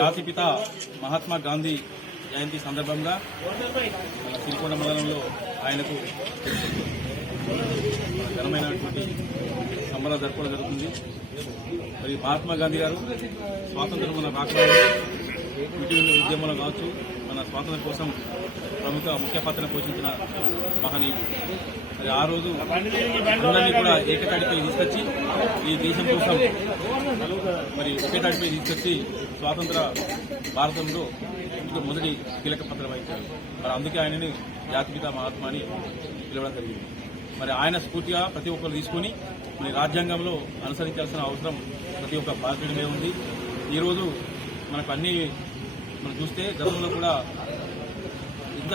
జాతిపిత మహాత్మా గాంధీ జయంతి సందర్భంగా సిరికొండ మండలంలో ఆయనకు ఘనమైనటువంటి సంబరాలు జరపడం జరుగుతుంది మరి మహాత్మా గాంధీ గారు స్వాతంత్రం మన రాకడాలు ఉద్యమంలో కావచ్చు మన స్వాతంత్రం కోసం ప్రముఖ ముఖ్య పాత్ర పోషించిన మహనీయుడు మరి ఆ రోజు అందరినీ కూడా ఏకతాటిపై తీసుకొచ్చి ఈ దేశం కోసం మరి ఒకే తీసుకొచ్చి స్వాతంత్ర భారతంలో మొదటి కీలక పత్రం వహించారు మరి అందుకే ఆయనని జాతిపిత మహాత్మ అని పిలవడం జరిగింది మరి ఆయన స్ఫూర్తిగా ప్రతి ఒక్కరు తీసుకొని మరి రాజ్యాంగంలో అనుసరించాల్సిన అవసరం ప్రతి ఒక్క భారతీయుడి మీద ఉంది ఈరోజు మనకు అన్ని మనం చూస్తే గతంలో కూడా ఇంత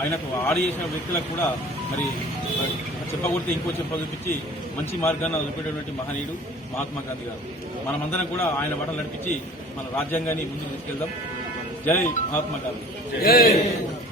ఆయనకు ఆడి చేసిన వ్యక్తులకు కూడా మరి చెప్పగొడితే ఇంకో చెప్పగొప్పించి మంచి మార్గాన్ని వదిలిపెట్టేటువంటి మహనీయుడు మహాత్మా గాంధీ గారు మనమందరం కూడా ఆయన బట్టలు నడిపించి మన రాజ్యాంగాన్ని ముందుకు తీసుకెళ్దాం జై మహాత్మా గాంధీ